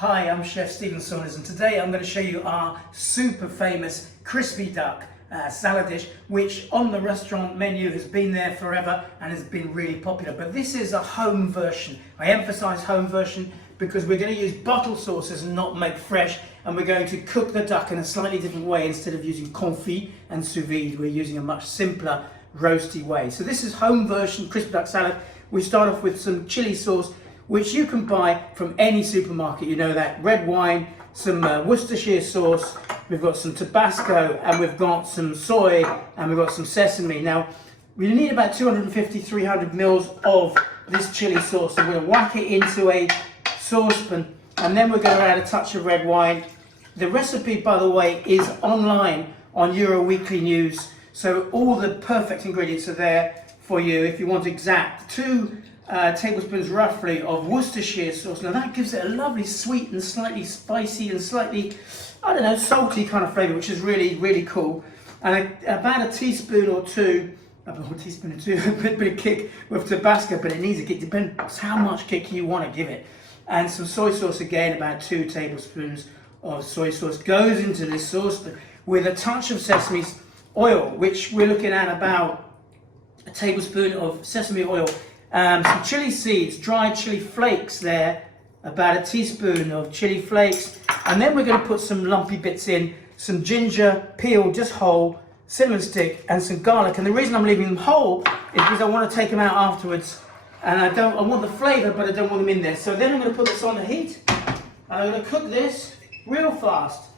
Hi, I'm Chef Steven Saunders, and today I'm going to show you our super famous crispy duck salad dish, which on the restaurant menu has been there forever and has been really popular. But this is a home version. I emphasize home version because we're going to use bottle sauces and not make fresh, and we're going to cook the duck in a slightly different way. Instead of using confit and sous vide, we're using a much simpler roasty way. So this is home version crispy duck salad. We start off with some chili sauce, which you can buy from any supermarket, you know that. Red wine, some Worcestershire sauce, we've got some Tabasco, and we've got some soy, and we've got some sesame. Now, we need about 250-300 mils of this chili sauce, and we're going to whack it into a saucepan, and then we're going to add a touch of red wine. The recipe, by the way, is online on Euro Weekly News, so all the perfect ingredients are there for you if you want exact. 2 tablespoons roughly of Worcestershire sauce. Now that gives it a lovely sweet and slightly spicy and slightly, I don't know, salty kind of flavour, which is really, really cool. And about a teaspoon or two, a bit of kick with Tabasco, but it needs a kick, depends how much kick you want to give it. And some soy sauce again, about 2 tablespoons of soy sauce goes into this sauce with a touch of sesame oil, which we're looking at about a tablespoon of sesame oil. Some chili seeds, dried chili flakes there, about a teaspoon of chili flakes, and then we're going to put some lumpy bits in, some ginger, peeled, just whole, cinnamon stick, and some garlic. And the reason I'm leaving them whole is because I want to take them out afterwards, and I want the flavour, but I don't want them in there. So then I'm going to put this on the heat, and I'm going to cook this real fast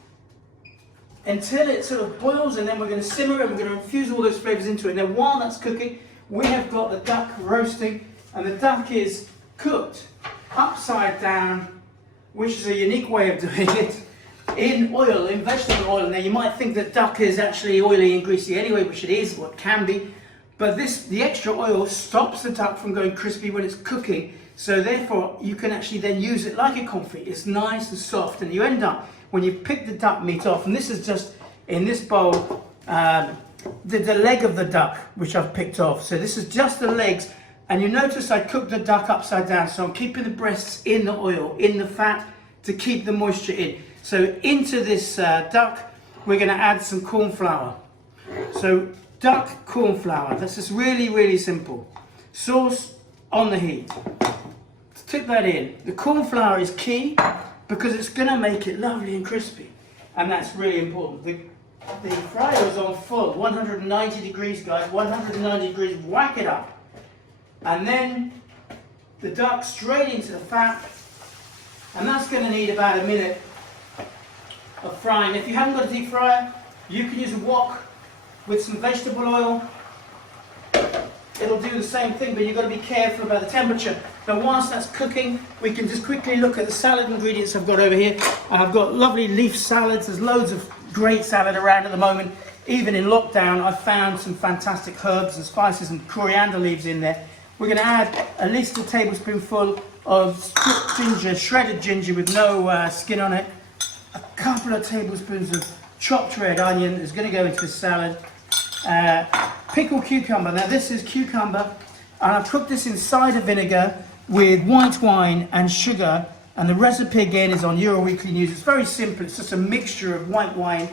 until it sort of boils, and then we're going to simmer it, and we're going to infuse all those flavours into it. Now while that's cooking, we have got the duck roasting, and the duck is cooked upside down, which is a unique way of doing it, in oil, in vegetable oil. Now you might think that duck is actually oily and greasy anyway, which it is, or it can be, but the extra oil stops the duck from going crispy when it's cooking, so therefore you can actually then use it like a confit. It's nice and soft, and you end up, when you pick the duck meat off, and this is just, in this bowl, the leg of the duck, which I've picked off. So this is just the legs, and you notice I cooked the duck upside down, so I'm keeping the breasts in the oil, in the fat, to keep the moisture in. So into this duck, we're going to add some corn flour. So duck corn flour, this is really, really simple. Sauce on the heat. Tip that in. The corn flour is key because it's going to make it lovely and crispy, and that's really important. The fryer is on full, 190 degrees, guys, 190 degrees, whack it up. And then the duck straight into the fat, and that's going to need about a minute of frying. If you haven't got a deep fryer, you can use a wok with some vegetable oil. It'll do the same thing, but you've got to be careful about the temperature. Now whilst that's cooking, we can just quickly look at the salad ingredients I've got over here. I've got lovely leaf salads. There's loads of great salad around at the moment. Even in lockdown, I've found some fantastic herbs and spices and coriander leaves in there. We're going to add at least a tablespoonful of ginger, shredded ginger with no skin on it. A couple of tablespoons of chopped red onion is going to go into the salad. Pickled cucumber. Now this is cucumber, and I've cooked this in cider vinegar with white wine and sugar, and the recipe again is on Euro Weekly News. It's very simple. It's just a mixture of white wine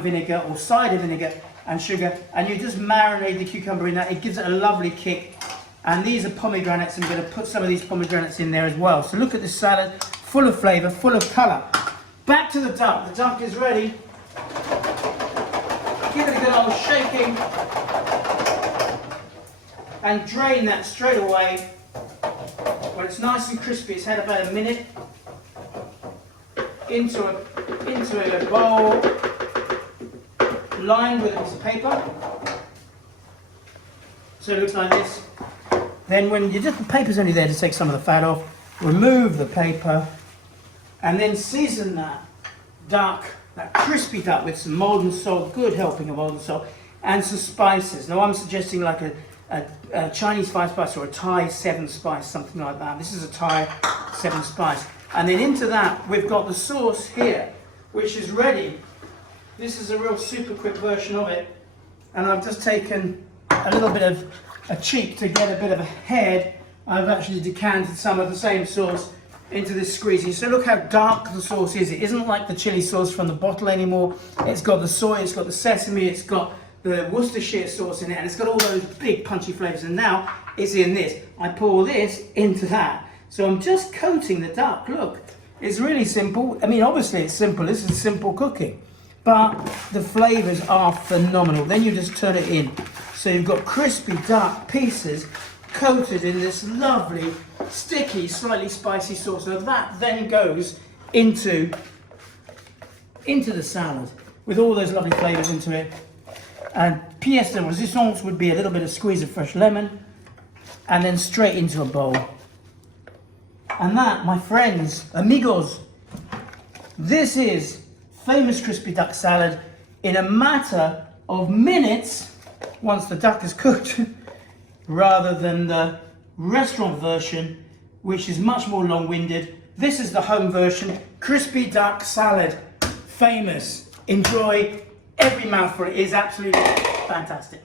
vinegar or cider vinegar and sugar, and you just marinate the cucumber in that. It gives it a lovely kick. And these are pomegranates. I'm going to put some of these pomegranates in there as well. So look at this salad, full of flavour, full of colour. Back to the duck. The duck is ready. Give it a good old shaking, and drain that straight away. When it's nice and crispy, it's had about a minute. Into a bowl, lined with a piece of paper. So it looks like this. Then the paper's only there to take some of the fat off. Remove the paper, and then season that duck, that crispy duck, with some molten salt, good helping of molten salt, and some spices. Now I'm suggesting like a Chinese 5 spice or a Thai 7 spice, something like that. This is a Thai 7 spice. And then into that, we've got the sauce here, which is ready. This is a real super quick version of it. And I've just taken a little bit of a cheek to get a bit of a head. I've actually decanted some of the same sauce into this squeezy. So look how dark the sauce is. It isn't like the chili sauce from the bottle anymore. It's got the soy, it's got the sesame, it's got the Worcestershire sauce in it, and it's got all those big punchy flavours. And now it's in this. I pour this into that. So I'm just coating the duck. Look, it's really simple. I mean, obviously it's simple. This is simple cooking, but the flavours are phenomenal. Then you just turn it in. So you've got crispy duck pieces coated in this lovely, sticky, slightly spicy sauce. So that then goes into the salad with all those lovely flavours into it. And pièce de résistance would be a little bit of squeeze of fresh lemon, and then straight into a bowl. And that, my friends, amigos, this is famous crispy duck salad in a matter of minutes once the duck is cooked, rather than the restaurant version, which is much more long-winded. This is the home version, crispy duck salad, famous. Enjoy every mouthful. It is absolutely fantastic.